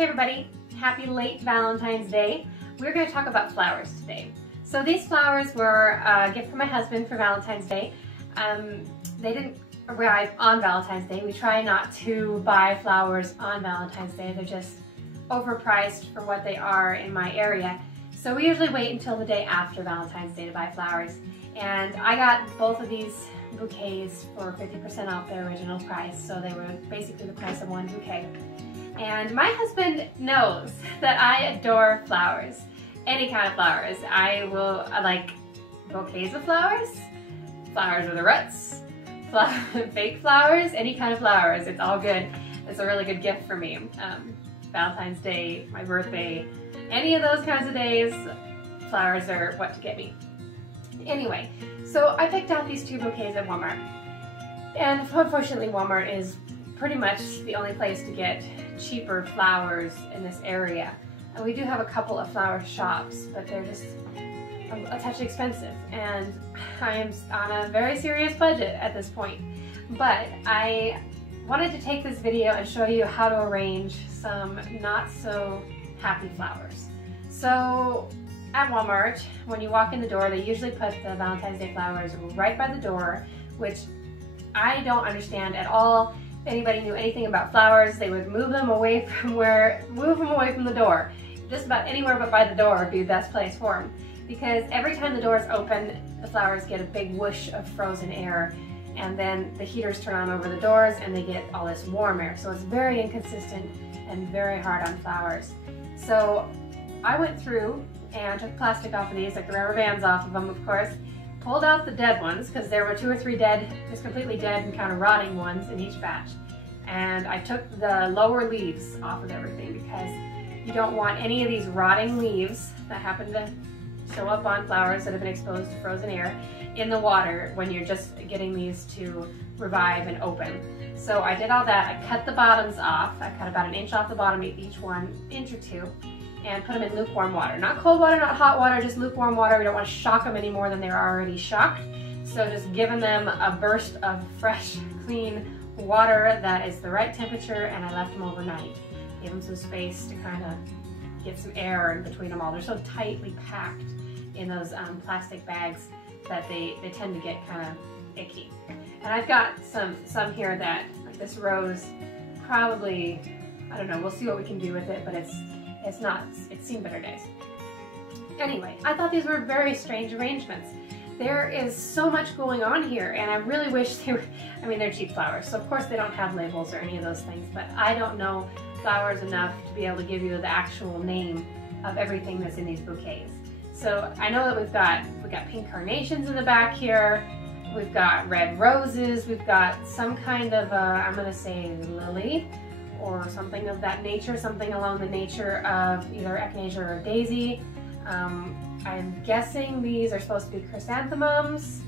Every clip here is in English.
Hey everybody, happy late Valentine's Day. We're going to talk about flowers today. So these flowers were a gift from my husband for Valentine's Day. They didn't arrive on Valentine's Day. We try not to buy flowers on Valentine's Day. They're just overpriced for what they are in my area. So we usually wait until the day after Valentine's Day to buy flowers. And I got both of these bouquets for 50% off their original price. So they were basically the price of one bouquet. And my husband knows that I adore flowers, any kind of flowers. I like bouquets of flowers, flowers with the roots, fake flowers, any kind of flowers. It's all good. It's a really good gift for me. Valentine's Day, my birthday, any of those kinds of days, flowers are what to get me. Anyway, so I picked out these two bouquets at Walmart. And unfortunately, Walmart is pretty much the only place to get cheaper flowers in this area. And we do have a couple of flower shops, but they're just a touch expensive. And I am on a very serious budget at this point. But I wanted to take this video and show you how to arrange some not so happy flowers. So at Walmart, when you walk in the door, they usually put the Valentine's Day flowers right by the door, which I don't understand at all. If anybody knew anything about flowers, they would move them away from the door. Just about anywhere but by the door would be the best place for them. Because every time the door is open, the flowers get a big whoosh of frozen air, and then the heaters turn on over the doors and they get all this warm air. So it's very inconsistent and very hard on flowers. So I went through and took plastic off of these, like the rubber bands off of them, of course. Pulled out the dead ones, because there were 2 or 3 dead, just completely dead and kind of rotting ones in each batch. And I took the lower leaves off of everything, because you don't want any of these rotting leaves that happen to show up on flowers that have been exposed to frozen air in the water when you're just getting these to revive and open. So I did all that. I cut the bottoms off. I cut about 1 inch off the bottom of each one, 1 inch or 2. And put them in lukewarm water. Not cold water, not hot water, just lukewarm water. We don't want to shock them any more than they're already shocked. So just giving them a burst of fresh, clean water that is the right temperature, and I left them overnight. Gave them some space to kind of get some air in between them all. They're so tightly packed in those plastic bags that they tend to get kind of icky. And I've got some here that, like this rose, probably, I don't know, we'll see what we can do with it, but it's seen better days. Anyway, I thought these were very strange arrangements. There is so much going on here, and I really wish they were, I mean, they're cheap flowers, so of course they don't have labels or any of those things, but I don't know flowers enough to be able to give you the actual name of everything that's in these bouquets. So I know that we've got pink carnations in the back here, we've got red roses, we've got some kind of, I'm gonna say lily, or something of that nature, something along the nature of either echinacea or daisy. I'm guessing these are supposed to be chrysanthemums.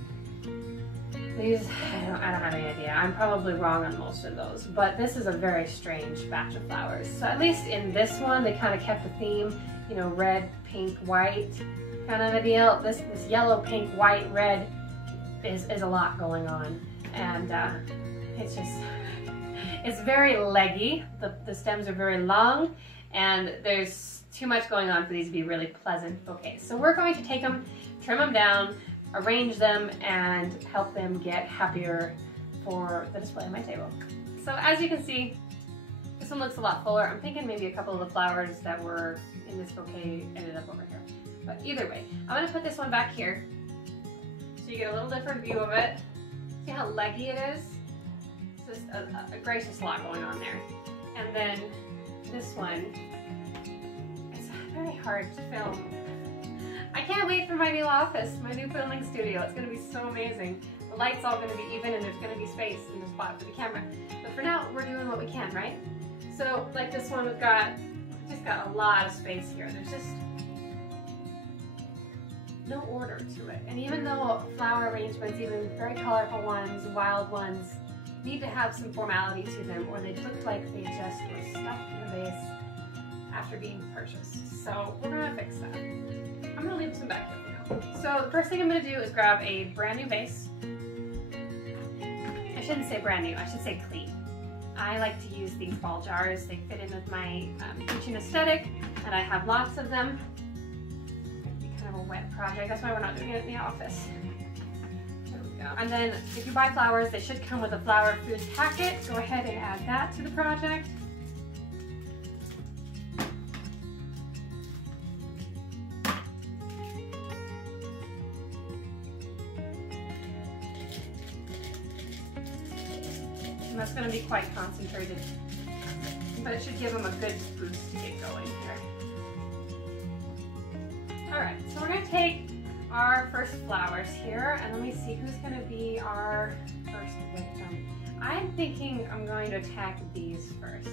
These, I don't have any idea. I'm probably wrong on most of those, but this is a very strange batch of flowers. So at least in this one, they kind of kept the theme, you know, red, pink, white, kind of a deal. This yellow, pink, white, red is a lot going on, and it's very leggy. The stems are very long, and there's too much going on for these to be really pleasant bouquets. So we're going to take them, trim them down, arrange them, and help them get happier for the display on my table. So as you can see, this one looks a lot fuller. I'm thinking maybe a couple of the flowers that were in this bouquet ended up over here. But either way, I'm gonna put this one back here so you get a little different view of it. See how leggy it is? Just a gracious lot going on there. And then this one, it's very hard to film. I can't wait for my new office, my new filming studio. It's gonna be so amazing. The light's all gonna be even, and there's gonna be space in the spot for the camera. But for now, we're doing what we can, right? So like this one, we've just got a lot of space here. There's just no order to it. And even though flower arrangements, even very colorful ones, wild ones, need to have some formality to them, or they look like they just were stuffed in the vase after being purchased. So we're gonna fix that. I'm gonna leave some back here for now. So the first thing I'm gonna do is grab a brand new vase. I shouldn't say brand new, I should say clean. I like to use these ball jars. They fit in with my kitchen aesthetic, and I have lots of them. It's be kind of a wet project. That's why we're not doing it in the office. There we go. And then if you buy flowers, they should come with a flower food packet. Go ahead and add that to the project. And that's going to be quite concentrated, but it should give them a good boost to get going here. All right, so we're going to take our first flowers here, and let me see who's going to be our first victim. I'm thinking I'm going to attack these first.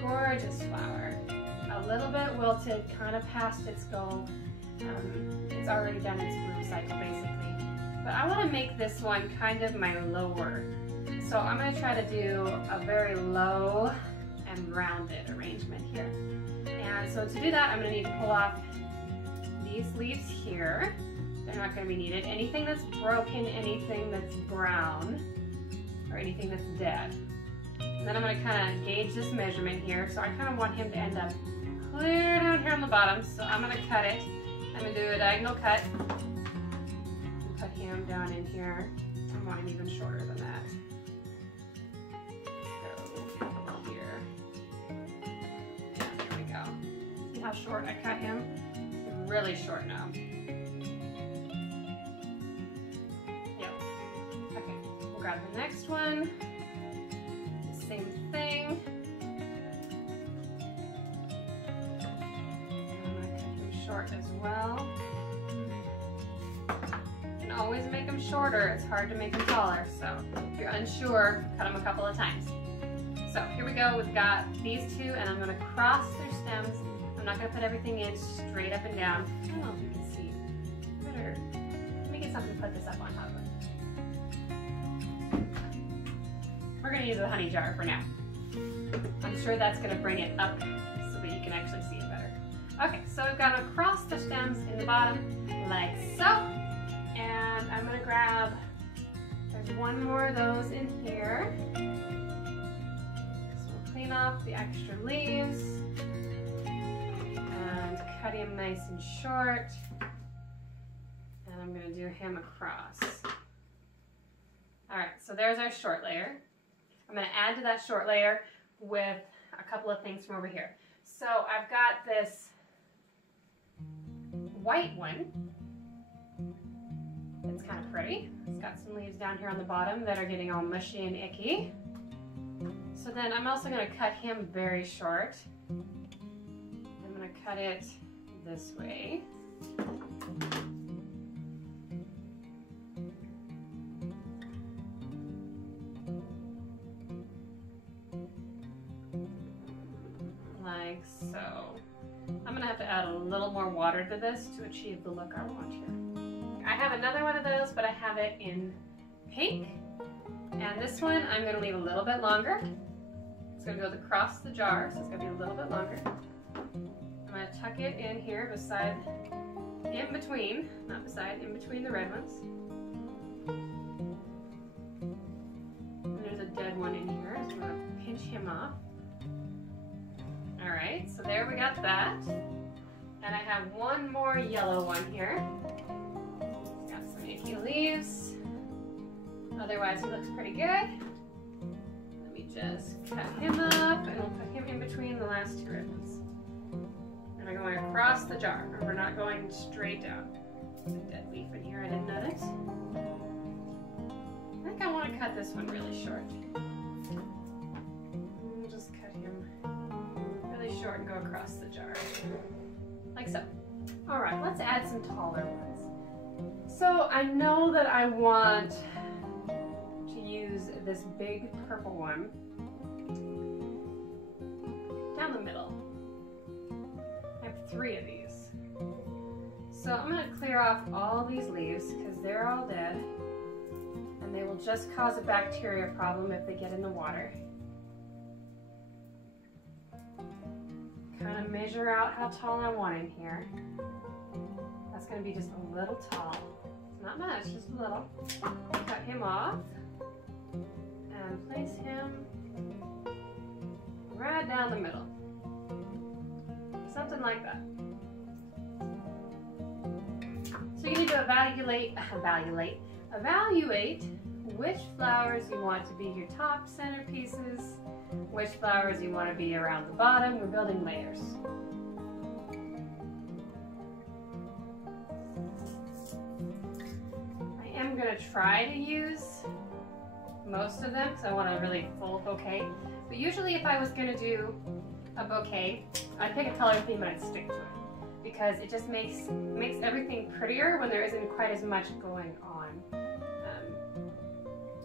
Gorgeous flower. A little bit wilted, kind of past its goal. It's already done its bloom cycle basically. But I want to make this one kind of my lower. So I'm going to try to do a very low and rounded arrangement here. And so to do that, I'm going to need to pull off these leaves here. They're not going to be needed. Anything that's broken, anything that's brown, or anything that's dead. And then I'm going to kind of gauge this measurement here. So I kind of want him to end up clear down here on the bottom. So I'm going to cut it. I'm going to do a diagonal cut. And put him down in here. I want him even shorter than that. How short I cut him. Really short now. Yep. Okay, we'll grab the next one. Same thing. And I'm going to cut him short as well. You can always make them shorter. It's hard to make them taller. So if you're unsure, cut them a couple of times. So here we go. We've got these two, and I'm going to cross their stems. I'm not going to put everything in straight up and down. I don't know if you can see. Better. Let me get something to put this up on top of. We're going to use a honey jar for now. I'm sure that's going to bring it up so that you can actually see it better. Okay, so we've got to cross the stems in the bottom like so. And I'm going to grab, there's one more of those in here. So we'll clean off the extra leaves. Cut him nice and short, and I'm going to do him across. All right, so there's our short layer. I'm going to add to that short layer with a couple of things from over here. So I've got this white one. It's kind of pretty. It's got some leaves down here on the bottom that are getting all mushy and icky. So then I'm also going to cut him very short. I'm going to cut it this way. Like so. I'm going to have to add a little more water to this to achieve the look I want here. I have another one of those, but I have it in pink. And this one I'm going to leave a little bit longer. It's going to go across the jar, so it's going to be a little bit longer. I'm going to tuck it in here beside, in between, not beside, in between the red ones. And there's a dead one in here, so I'm going to pinch him off. Alright, so there we got that. And I have one more yellow one here. It's got some icky leaves. Otherwise, he looks pretty good. Let me just cut him up, and we'll put him in between the last two red ones. And we're going across the jar. We're not going straight down. There's a dead leaf in here I didn't notice. I think I want to cut this one really short. We'll just cut him really short and go across the jar. Like so. All right, let's add some taller ones. So I know that I want to use this big purple one down the middle. I have 3 of these. So I'm going to clear off all these leaves because they're all dead and they will just cause a bacteria problem if they get in the water. Kind of measure out how tall I want in here. That's going to be just a little tall. It's not much, just a little. Cut him off and place him right down the middle. Something like that. So you need to evaluate which flowers you want to be your top centerpieces, which flowers you want to be around the bottom. We're building layers. I am going to try to use most of them because I want a really full bouquet. But usually if I was going to do a bouquet, I'd pick a color theme and I'd stick to it, because it just makes everything prettier when there isn't quite as much going on.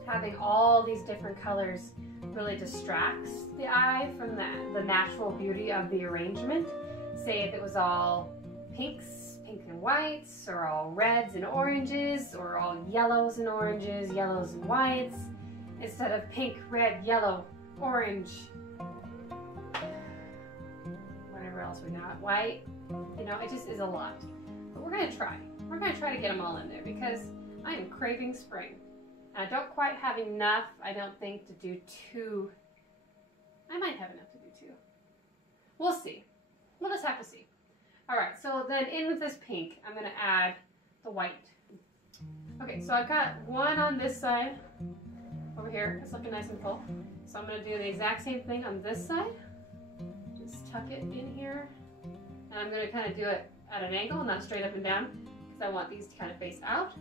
Having all these different colors really distracts the eye from the natural beauty of the arrangement. Say if it was all pinks, pink and whites, or all reds and oranges, or all yellows and oranges, yellows and whites, instead of pink, red, yellow, orange, whatever else we got, white, you know, it just is a lot. But we're gonna try. We're gonna try to get them all in there because I am craving spring. I don't quite have enough, I don't think, to do two. I might have enough to do two. We'll see. We'll just have to see. All right, so then in with this pink, I'm gonna add the white. Okay, so I've got one on this side over here. It's looking nice and full. So I'm gonna do the exact same thing on this side. Just tuck it in here. And I'm gonna kind of do it at an angle, not straight up and down, because I want these to kind of face out.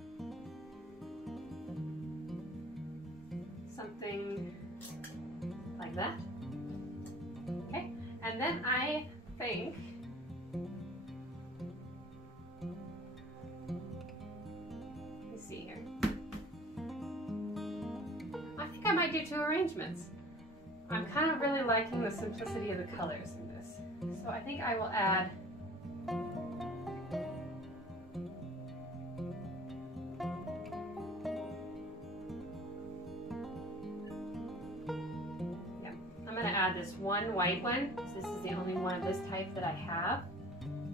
Something like that. Okay, and then I think let me see here. I think I might do two arrangements. I'm kind of really liking the simplicity of the colors in this. So I think I will add this one white one. So this is the only one of this type that I have.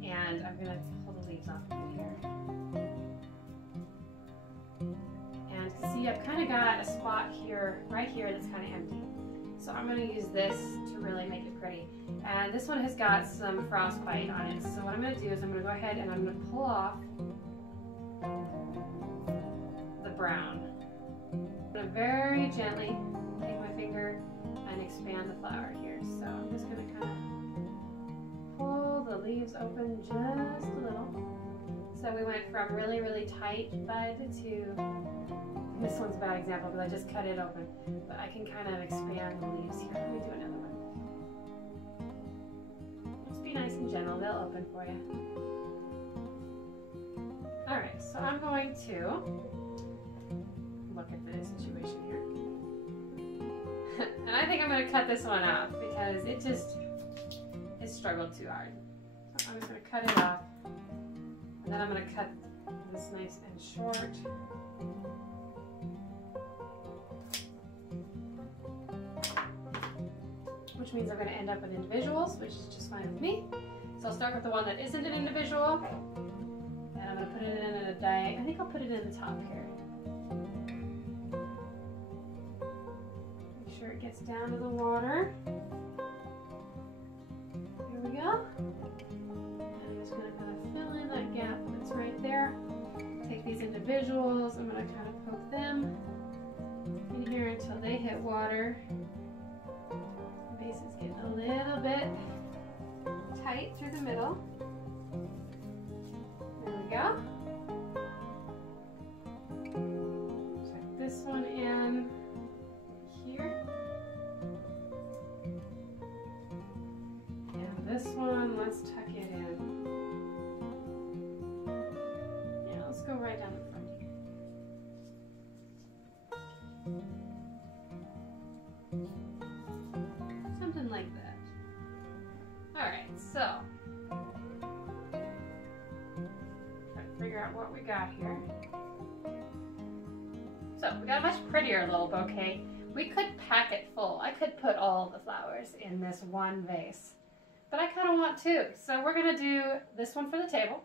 And I'm going to pull the leaves off of here. And see, I've kind of got a spot here, right here, that's kind of empty. So I'm going to use this to really make it pretty. And this one has got some frostbite on it. So what I'm going to do is I'm going to go ahead and I'm going to pull off the brown. I'm going to very gently take my finger and expand the flower here. So I'm just going to kind of pull the leaves open just a little. So we went from really, really tight bud to, this one's a bad example because I just cut it open, but I can kind of expand the leaves here. Let me do another one. Just be nice and gentle, they'll open for you. Alright, so I'm going to look at the situation here. And I think I'm going to cut this one off because it struggled too hard. So I'm just going to cut it off. And then I'm going to cut this nice and short. Which means I'm going to end up with individuals, which is just fine with me. So I'll start with the one that isn't an individual. And I'm going to put it in at a diagonal. I think I'll put it in the top here. It gets down to the water. Here we go. And I'm just going to kind of fill in that gap that's right there. Take these individuals, I'm going to kind of poke them in here until they hit water. The base is getting a little bit tight through the middle. There we go. Tuck this one in here. This one, let's tuck it in. Yeah, let's go right down the front here. Something like that. Alright, so try to figure out what we got here. So we got a much prettier little bouquet. We could pack it full. I could put all the flowers in this one vase. But I kind of want two. So we're going to do this one for the table.